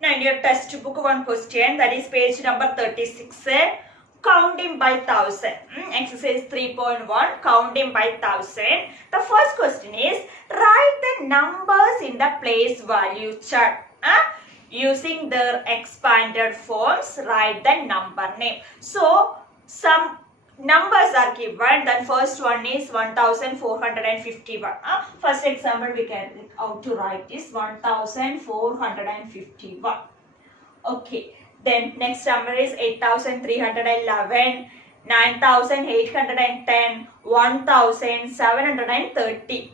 Now in your textbook one question, that is page number 36. Counting by thousand. Exercise 3.1, counting by thousand. The first question is, write the numbers in the place value chart. Using their expanded forms, write the number name. So some numbers are given. Then first one is 1451. First example we can how to write is 1451. Okay. Then next number is 8311, 9810, 1730,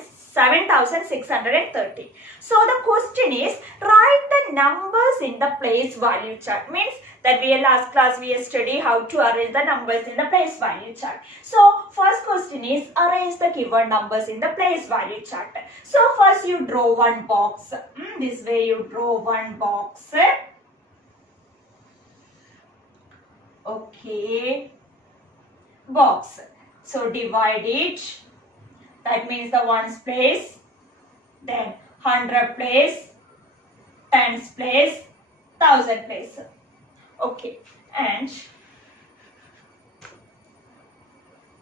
7630. So the question is, write the numbers in the place value chart. Means that we last class we study how to arrange the numbers in the place value chart. So first question is, arrange the given numbers in the place value chart. So first you draw one box. This way you draw one box. Okay, box. So divide it. That means the ones place, then 100 place, tens place, 1000 place. Okay, and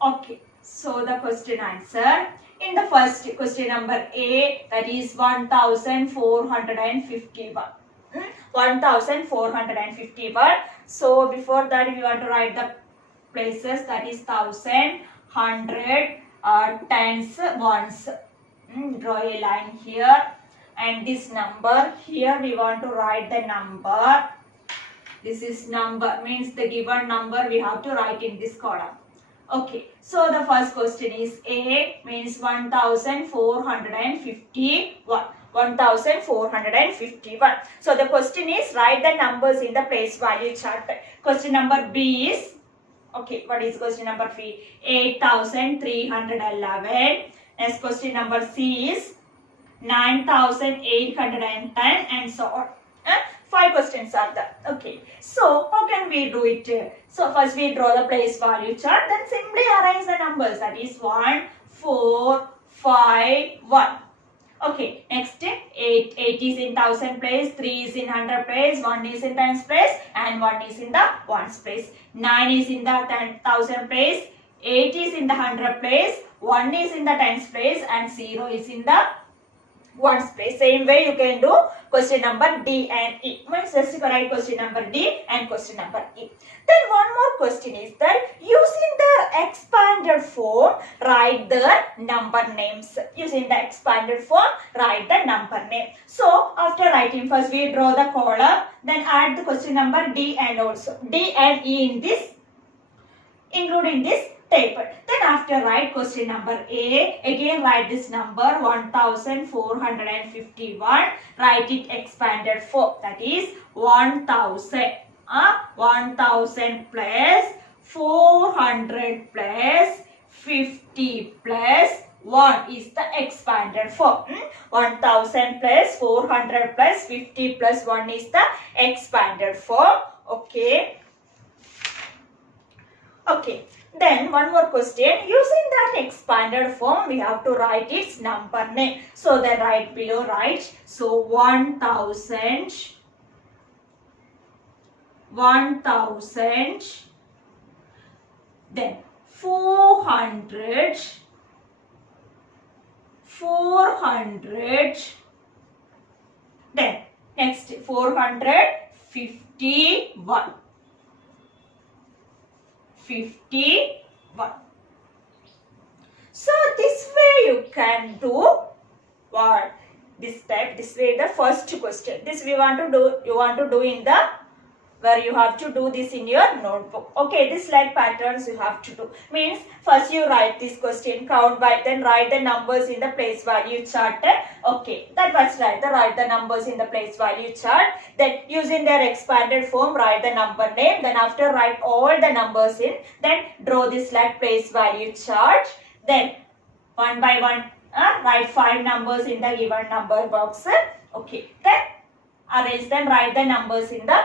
okay. So the question answer in the first question number A, that is 1451. 1451. So before that we want to write the places, that is 1000, 100, tens, ones. Draw a line here, and this number here we want to write the number. This is number, means the given number we have to write in this column. Okay, so the first question is A, means 1451. 1451. So the question is, write the numbers in the place value chart. Question number B is, okay, what is question number B? 8311. Next question number C is 9810, and so on. 5 questions are there. Okay, so how can we do it? So first we draw the place value chart, then simply arrange the numbers, that is 1, 4, 5, 1. Okay, next 8 is in 1000 place, 3 is in 100 place, 1 is in tens place, and 1 is in the ones place. 9 is in the 1000 place, 8 is in the 100 place, 1 is in the tens place, and 0 is in the ones place. Same way you can do question number D and E. Means just write question number D and question number E. Then one more question is that using the expanded form, write the number names. Using the expanded form, write the number name. So after writing, first we draw the column, then add the question number D and also D and E in this, including this table. Then after write question number A, again write this number 1451, write it expanded form, that is 1000. 1000 plus 400 plus 50 plus 1 is the expanded form. 1000 plus 400 plus 50 plus 1 is the expanded form. Okay. Okay. Then one more question. Using that expanded form, we have to write its number name. So then right below write. So 1000, 1000, then 400, 400, then next 451. 51. So this way you can do what? This type, this way the first question. This we want to do, you want to do in the, where you have to do this in your notebook. Okay, this like patterns you have to do. Means first you write this question, count by, then write the numbers in the place value chart. Okay, that was right. Write the numbers in the place value chart. Then using their expanded form, write the number name. Then after write all the numbers in. Then draw this like place value chart. Then one by one write 5 numbers in the given number box. Okay, then arrange them, write the numbers in the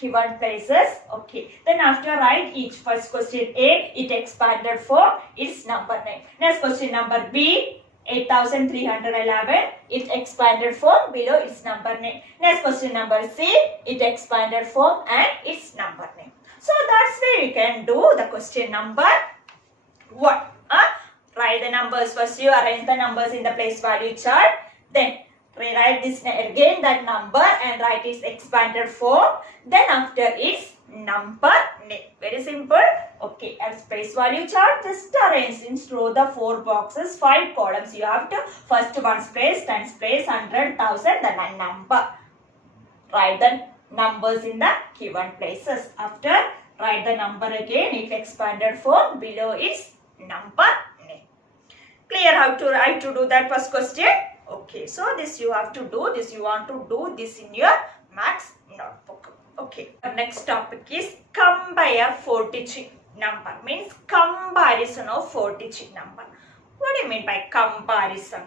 given places. Okay, then after write each. First question A, it expanded form, its number name. Next question number B, 8311, it expanded form below its number name. Next question number C, it expanded form and its number name. So that's where you can do the question number 1. Write the numbers first. You arrange the numbers in the place value chart. Then rewrite this again that number and write its expanded form. Then after its number name. Very simple. Okay, as place value chart, just arrange in through the 4 boxes, 5 columns. You have to first ones place, tens place, 100, 1000, then a number. Write the numbers in the given places. After write the number again, its expanded form below its number name. Clear how to do that first question? Okay, so this you have to do, this you want to do this in your maths notebook. Okay, the next topic is compare 4-digit number, means comparison of 4-digit number. What do you mean by comparison?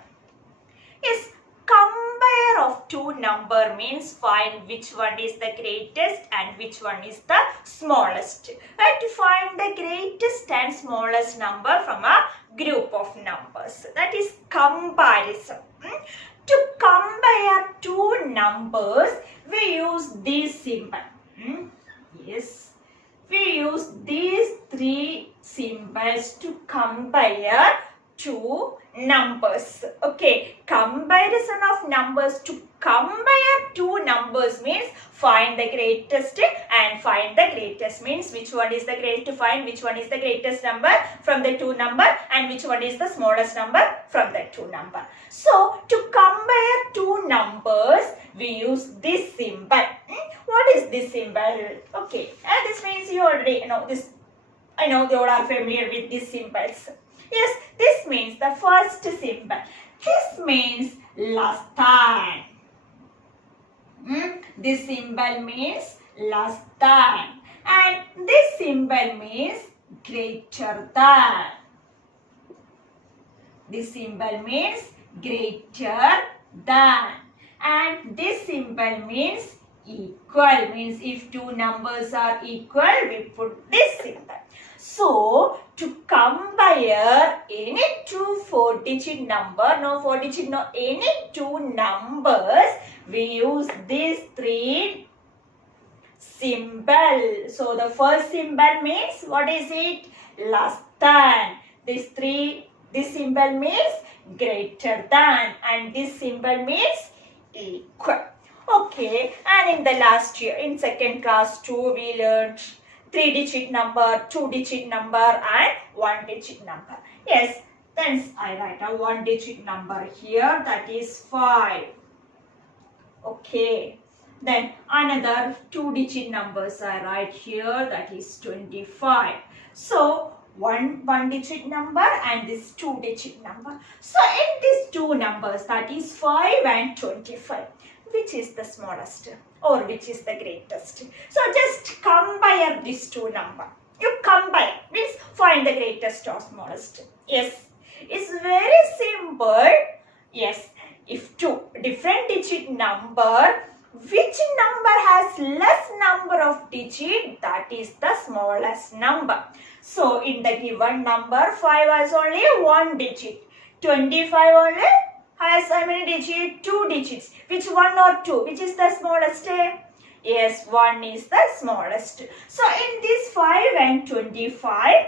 Yes, compare of 2 number means find which one is the greatest and which one is the smallest. Right, to find the greatest and smallest number from a group of numbers. That is comparison. To compare 2 numbers, we use this symbol. Yes, we use these 3 symbols to compare 2 numbers. Okay, comparison of numbers. To compare 2 numbers means find the greatest and find the greatest, means which one is the greatest, to find which one is the greatest number from the 2 number and which one is the smallest number from the 2 number. So to compare 2 numbers, we use this symbol. What is this symbol? Okay, and this means you already know this. I know you all are familiar with these symbols. Yes, this means the first symbol. This means less than. This symbol means less than. And this symbol means greater than. This symbol means greater than. And this symbol means equal. Means if 2 numbers are equal, we put this symbol. So, to compare any 2 4-digit number, no 4-digit, no any 2 numbers, we use these 3 symbols. So, the first symbol means, what is it? Less than. This symbol means greater than, and this symbol means equal. Okay, and in the last year, in second class 2, we learned 3-digit number, 2-digit number and 1-digit number. Yes, then I write a 1-digit number here, that is 5. Okay, then another 2-digit numbers I write here, that is 25. So, one digit number and this 2-digit number. So, in these 2 numbers, that is 5 and 25. Which is the smallest or which is the greatest? So just compare these 2 numbers. You compare, means find the greatest or smallest. Yes, it's very simple. Yes, if 2 different digit number, which number has less number of digit, that is the smallest number. So in the given number, 5 has only 1 digit, 25 only has how many digits? 2 digits. Which one or 2? Which is the smallest? Yes, 1 is the smallest. So in this 5 and 25,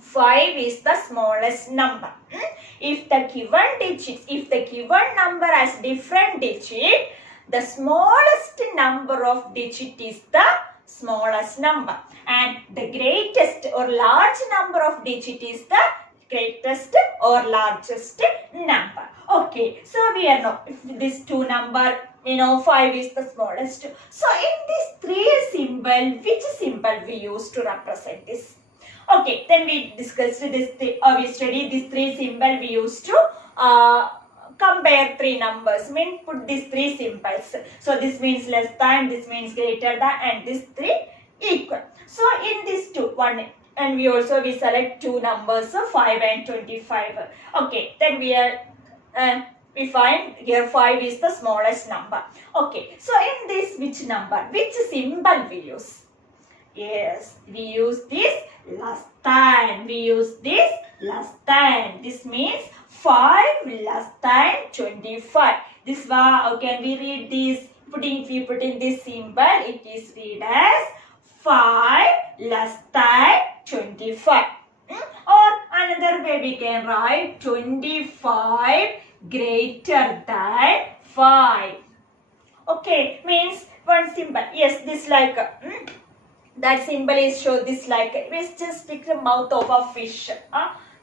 5 is the smallest number. If the given number has different digit, the smallest number of digit is the smallest number. And the greatest or large number of digit is the greatest or largest number. Okay, so we are now, if this 2 number, 5 is the smallest. So in this 3 symbol, which symbol we use to represent this? Okay, then we discussed this, we studied this 3 symbol we used to compare 3 numbers, put these 3 symbols. So this means less than, this means greater than, and this 3 equal. So in this 2, 1, and we select 2 numbers, 5 and 25. Okay, then we find here 5 is the smallest number. Okay, so in this which symbol we use? Yes, we use this less than. We use this less than. This means 5 less than 25. This one, how can we read this? If we put in this symbol, it is read as 5 less than 25. Or another way we can write 25 greater than 5. Okay, means one symbol. Yes, this like that symbol is show this like it's just pick the mouth of a fish.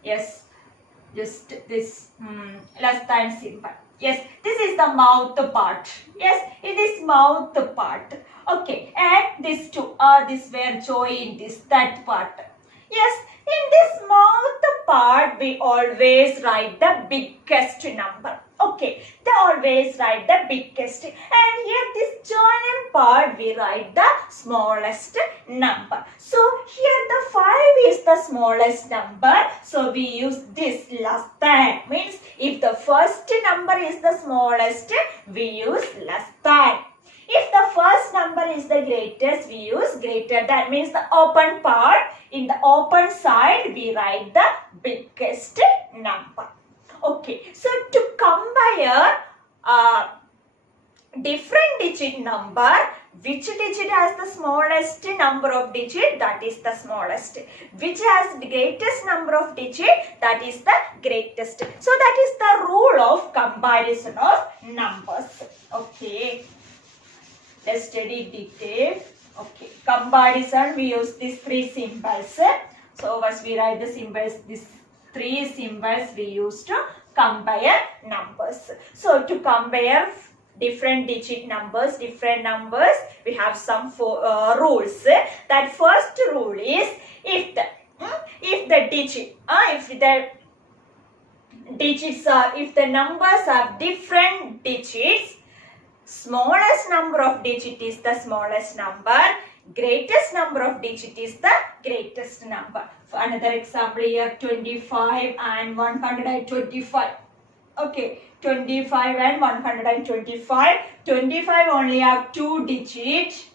Yes, just this less than symbol. Yes, this is the mouth part. Yes, it is mouth part. Okay, and this two this where join this that part. Yes, in this mouth part we always write the biggest number. Okay, they always write the biggest, and here this joining part we write the smallest number. So here the 5 is the smallest number, so we use this less than. Means if the first number is the smallest, we use less than. If the first number is the greatest, we use greater than. Means the open part, in the open side we write the biggest number. Okay, so to compare different digit number, which digit has the smallest number of digit, that is the smallest. Which has the greatest number of digit, that is the greatest. So that is the rule of comparison of numbers. Okay, let's study detail. Okay, comparison, we use these 3 symbols. So first we write the symbols, these 3 symbols we use to compare numbers. So to compare different digit numbers, different numbers, we have some rules. That first rule is if the numbers are different digits, smallest number of digit is the smallest number, greatest number of digit is the greatest number. For another example here, 25 and 125. Okay, 25 and 125. 25 only have 2 digits,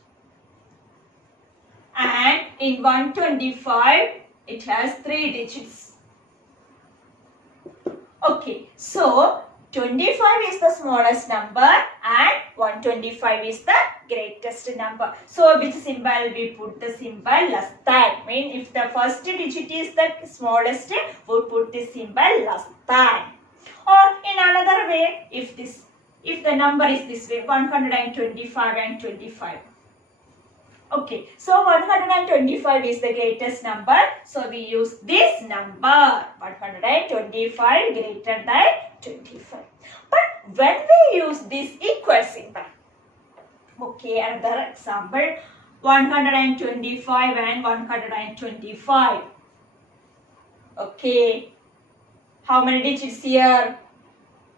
and in 125 it has 3 digits. Okay, so 25 is the smallest number and 125 is the greatest number. So which symbol we put the symbol less than. Mean if the first digit is the smallest, we put the symbol less than. Or in another way, if the number is this way, 125 and 25. Okay, so 125 is the greatest number, so we use this number, 125 greater than 25. But when we use this equal symbol, okay, another example, 125 and 125. Okay, how many digits here?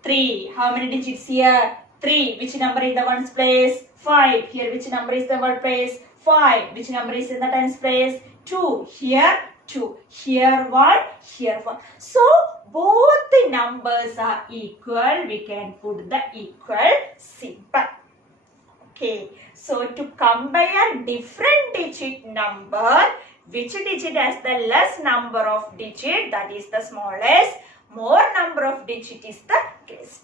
3. How many digits here? 3. Which number is the ones place? 5. Here which number is the word place? 5. Which number is in the tens place? 2. Here 2. Here 1. Here 1. So both the numbers are equal. We can put the equal symbol. Okay. So to compare different digit number, which digit has the less number of digit, that is the smallest. More number of digit is the greatest.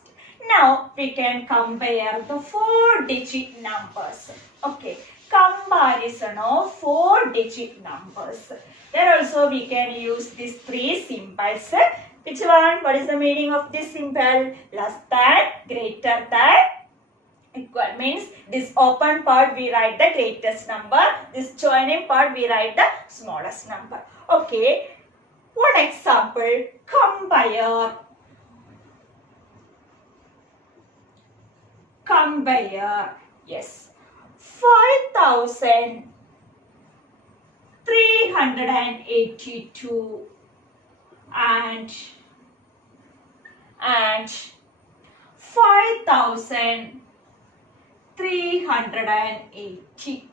Now we can compare the 4 digit numbers. Okay, comparison of 4 digit numbers. There also we can use these 3 symbols. Which one? What is the meaning of this symbol? Less than, greater than, equal. Means this open part we write the greatest number. This joining part we write the smallest number. Okay. One example, compare. Yes, 5,382 and 5,380.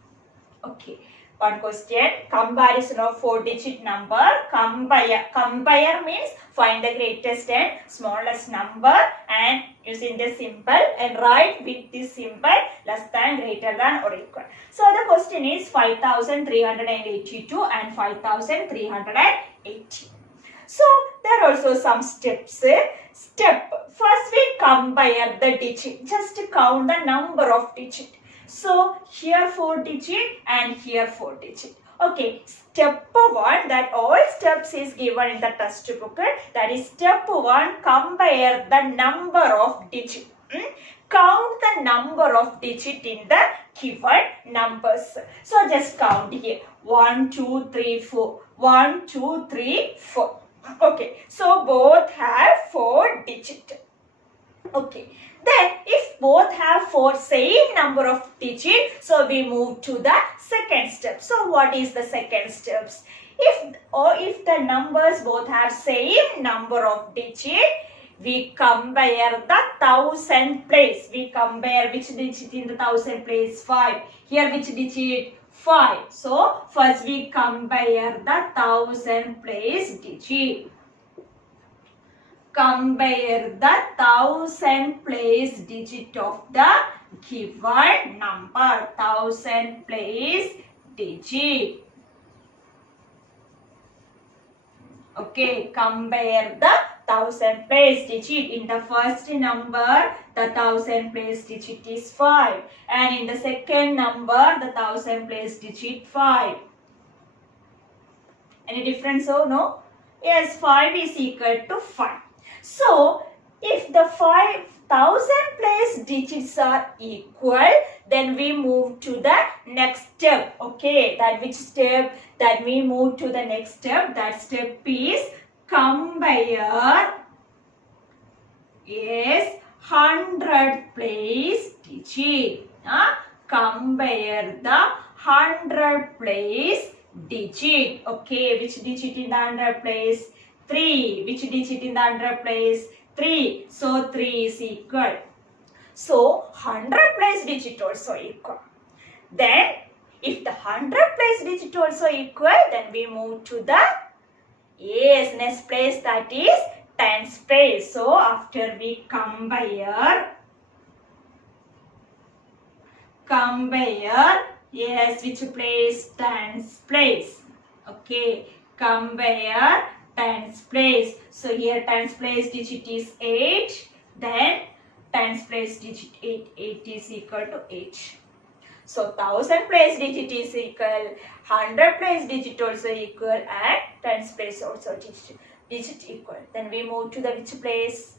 Okay. One question, comparison of 4 digit number. Compare means find the greatest and smallest number and using the symbol and write with this symbol less than, greater than or equal. So the question is 5382 and 5380. So there are also some steps. First we compare the digit, just count the number of digit. So here 4 digit and here 4 digit. Okay, step 1, that all steps is given in the textbook. That is step 1, compare the number of digit. Count the number of digit in the given numbers. So just count here. 1, 2, 3, 4. 1, 2, 3, 4. Okay, so both have 4 digit. Okay, then if both have 4 same number of digits, so we move to the second step. So what is the second steps? If the numbers both have same number of digit, we compare the thousand place. We compare which digit in the thousand place? 5. Here which digit? 5. So first we compare the thousand place digit. Compare the thousand place digit of the given number. Thousand place digit. Okay, compare the thousand place digit. In the first number, the thousand place digit is 5. And in the second number, the thousand place digit 5. Any difference or no? Yes, 5 is equal to 5. So, if the 5000 place digits are equal, then we move to the next step. Okay, that which step? That we move to the next step. That step is compare 100 place digit. Compare the 100 place digit. Okay, which digit in the 100 place? 3. Which digit in the 100 place? 3. So 3 is equal. So 100 place digit also equal. Then if the 100 place digit also equal, then we move to the next place, that is tens place. So after we compare which place? Tens place. Okay, compare tens place. So here tens place digit is 8. Then tens place digit 8. 8 is equal to 8. So 1000 place digit is equal. 100 place digit also equal. And tens place also digit equal. Then we move to the which place?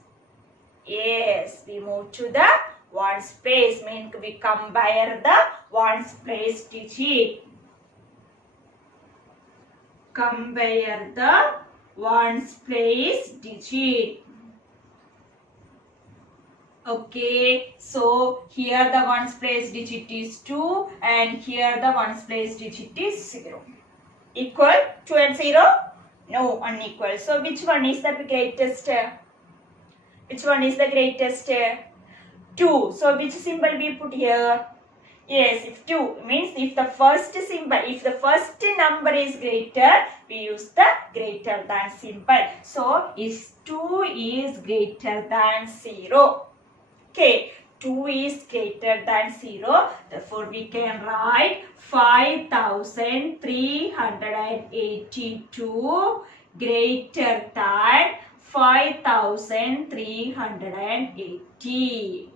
Yes, we move to the ones place. Means we compare the ones place digit. Compare the ones place digit. Okay, so here the ones place digit is 2 and here the ones place digit is 0. Equal 2 and 0? No, unequal. So which one is the greatest? Which one is the greatest? 2. So which symbol we put here? Yes, if 2 means if the first symbol, if the first number is greater, we use the greater than symbol. So if 2 is greater than 0. Okay, 2 is greater than 0. Therefore, we can write 5382 greater than 5380.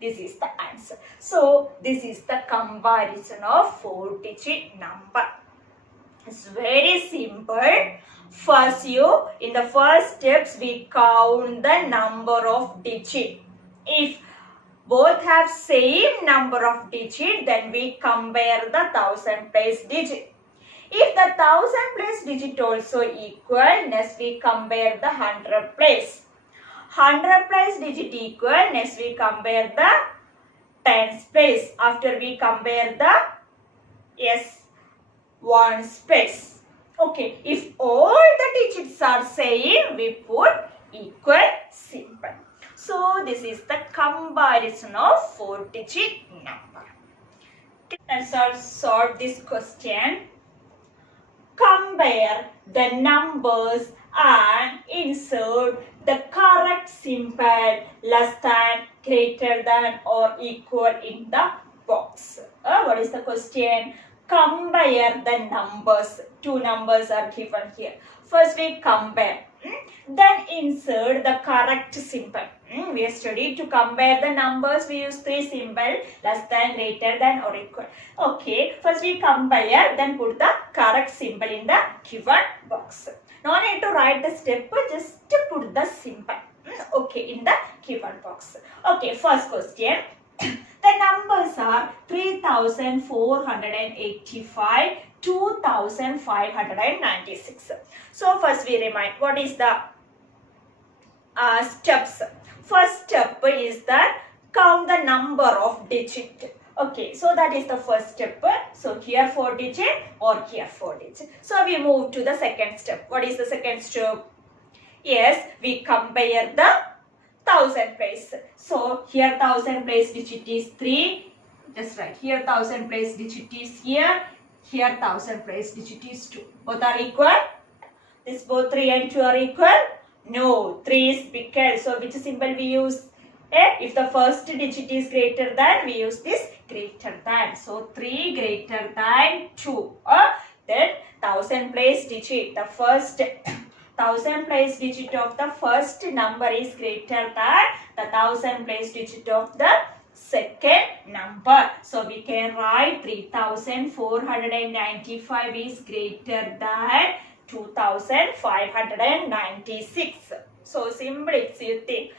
This is the answer. So, this is the comparison of 4-digit number. It's very simple. First, in the first steps, we count the number of digit. If both have same number of digit, then we compare the 1000 place digit. If the 1000 place digit also equal, next we compare the 100 place. 100 place digit equal, next we compare the tens place. After we compare the ones place. Okay, if all the digits are same, we put equal symbol. So this is the comparison of 4-digit number. Let's solve this question. Compare the numbers and insert the correct symbol less than, greater than or equal in the box. What is the question? Compare the numbers. Two numbers are given here. First we compare. Then insert the correct symbol. We have studied to compare the numbers. We use three symbols: less than, greater than or equal. Okay, first we compare, then put the correct symbol in the given box. No need to write the step, just put the symbol. Okay, in the given box. Okay, first question. The numbers are 3485, 2596. So first we remind what is the steps. First step is that count the number of digit. Okay, so that is the first step. So here 4 digit or here 4 digit. So we move to the second step. What is the second step? Yes, we compare the thousand place. So here thousand place digit is 3. Just write here thousand place digit is here. Here thousand place digit is 2. Both are equal? This both 3 and 2 are equal? No, 3 is bigger. So which symbol we use? If the first digit is greater than, we use this greater than. So 3 greater than 2. Then thousand place digit. The first thousand place digit of the first number is greater than the thousand place digit of the second number. So we can write 3495 is greater than 2596. So simply it's you think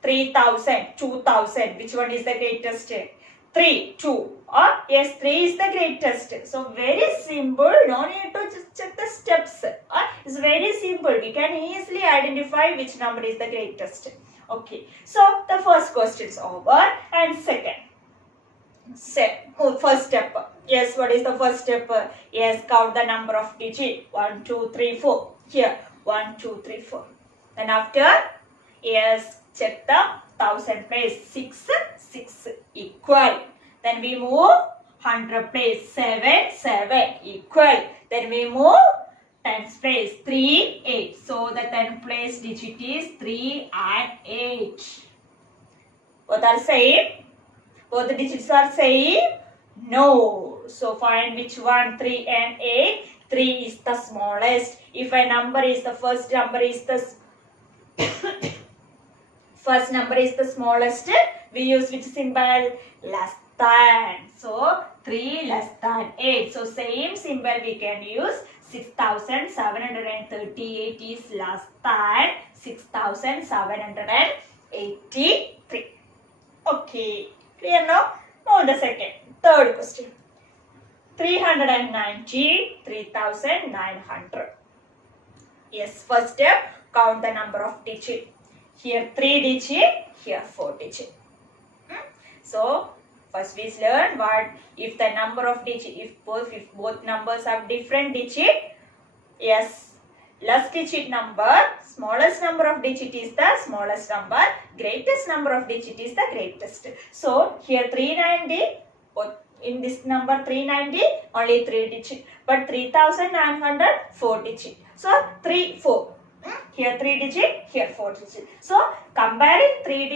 3000, 2000. Which one is the greatest? 3, 2. Yes, 3 is the greatest. So very simple. No need to just check the steps. It's very simple. We can easily identify which number is the greatest. Okay. So the first question is over. And second. First step. Yes, what is the first step? Yes, count the number of digits. 1, 2, 3, 4. Here. 1, 2, 3, 4. Then after, yes, check the thousand place. 6, 6 equal. Then we move 100 place. 7, 7 equal. Then we move tens place. 3, 8. So the 10th place digit is 3 and 8. Both are same? Both the digits are same? No. So find which one? 3 and 8. 3 is the smallest. If a number is the first number is the first number is the smallest, we use which symbol? Less than. So 3 less than 8. So same symbol we can use. 6738 is less than 6783. Okay. Clear now? Now the third question. 390, 3900. Yes, first step, count the number of digits. Here 3 digit, here 4 digit. So, first we learn what if the number of digit, if both numbers have different digit, yes, less digit number, smallest number of digit is the smallest number, greatest number of digit is the greatest. So, here 390, in this number 390, only 3 digit, but 3900, 4 digit. So, 3, 4. Here 3 digit, here 4 digit. So, comparing 3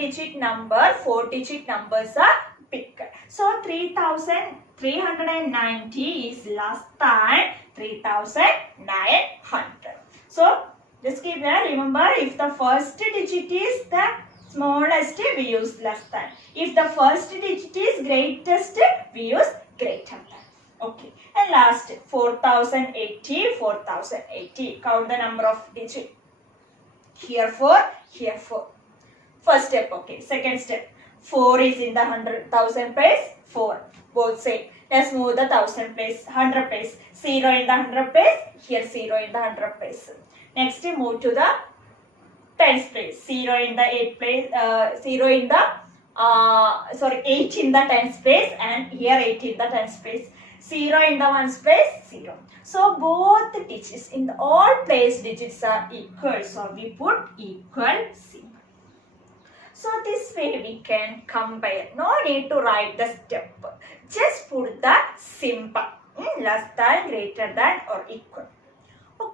digit number, 4 digit numbers are bigger. So, 3390 is less than 3900. So, just keep there. Remember, if the first digit is the smallest, we use less than. If the first digit is greatest, we use greater than. Okay. And last, 4080, 4080. Count the number of digits. Here 4, here 4. First step, okay. Second step, 4 is in the 100,000 place, 4. Both same. Let's move the 1000 place, 100 place. 0 in the 100 place, here 0 in the 100 place. Next, move to the tens place. 0 in the 8 place, 8 in the tens place, and here 8 in the tens place. 0 in the ones place, 0. So both the digits in the all place digits are equal. So we put equal symbol. So this way we can compare. No need to write the step. Just put the symbol. Less than, greater than or equal.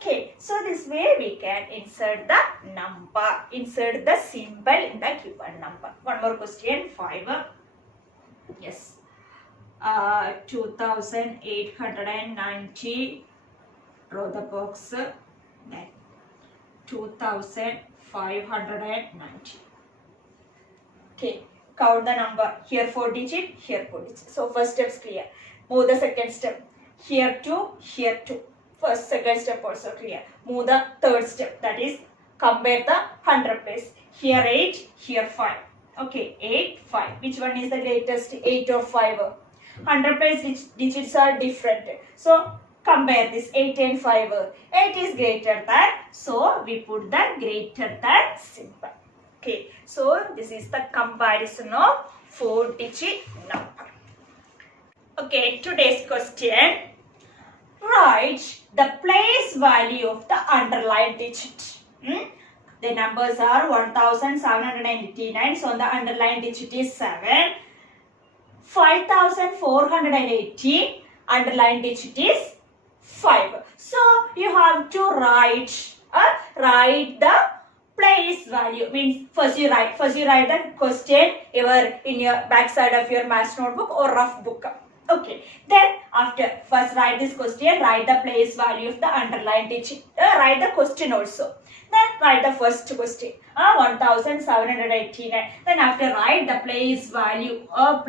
Okay, so this way we can insert the number, insert the symbol in the given number. One more question, 5. Yes. 2890, draw the box, then 2590. Okay, count the number, here 4 digit, here 4 digit. So first step is clear. Move the second step, here 2, here 2. First, second step also clear. Move the third step, that is compare the 100 place. Here 8, here 5. Okay, 8, 5. Which one is the greatest, 8 or 5? 100 place digits are different. So compare this 8 and 5. 8 is greater than, so we put the greater than symbol. Okay, so this is the comparison of 4-digit number. Okay, today's question. Write the place value of the underlined digit. The numbers are 1789, so the underlined digit is 7. 5480, underlined digit is 5. So you have to write the place value. Means first you write the question in your back side of your maths notebook or rough book. Okay, then after first write this question, write the place value of the underlined digit, write the question also. Then write the first question, 1789. Then after write the place value of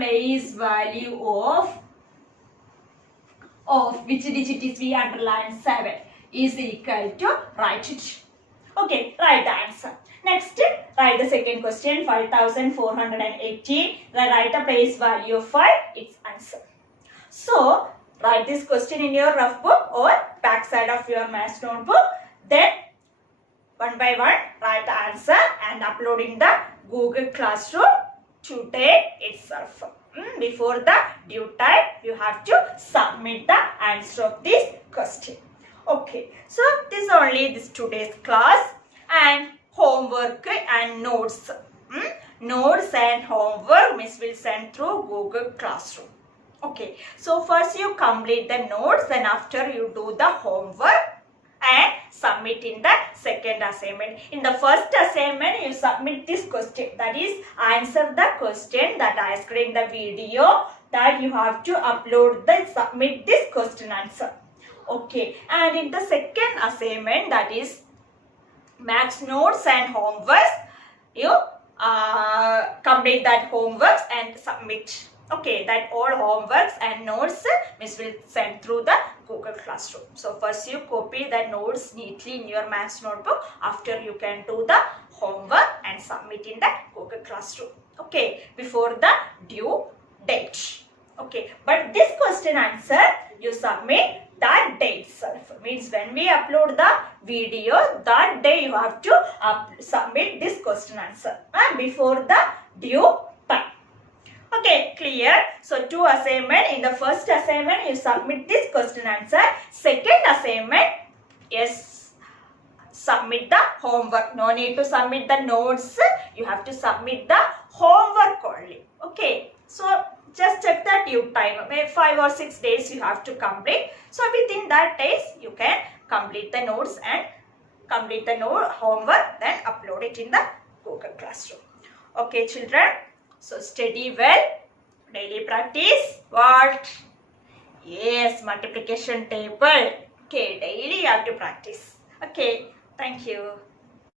which digit is we underline 7 is equal to, write it. Okay, write the answer. Next, write the second question, 5480. Then write the place value of 5, its answer. So, write this question in your rough book or back side of your maths notebook. Then, one by one, write the answer and upload in the Google Classroom today itself. Before the due time, you have to submit the answer of this question. Okay, so this is only this today's class and homework and notes. Notes and homework Miss will send through Google Classroom. Okay, so first you complete the notes, then after you do the homework and submit in the second assignment. In the first assignment, you submit this question, that is answer the question that I asked in the video, that you have to upload submit this question answer. Okay, and in the second assignment, that is maths notes and homeworks, you complete that homeworks and submit. Okay, that all homeworks and notes Miss will send through the Google Classroom. So first you copy the notes neatly in your maths notebook. After you can do the homework and submit in the Google Classroom. Okay, before the due date. Okay, but this question answer you submit that day itself. Means when we upload the video, that day you have to submit this question answer before the due time. Okay, clear? So, 2 assignment. In the first assignment, you submit this question answer. Second assignment, yes, submit the homework. No need to submit the notes. You have to submit the homework only. Okay, so just check the due time. Maybe 5 or 6 days you have to complete. So, within that days, you can complete the notes and complete the homework, then upload it in the Google Classroom. Okay, children. So, study well, daily practice, what? Yes, multiplication table. Okay, daily you have to practice. Okay, thank you.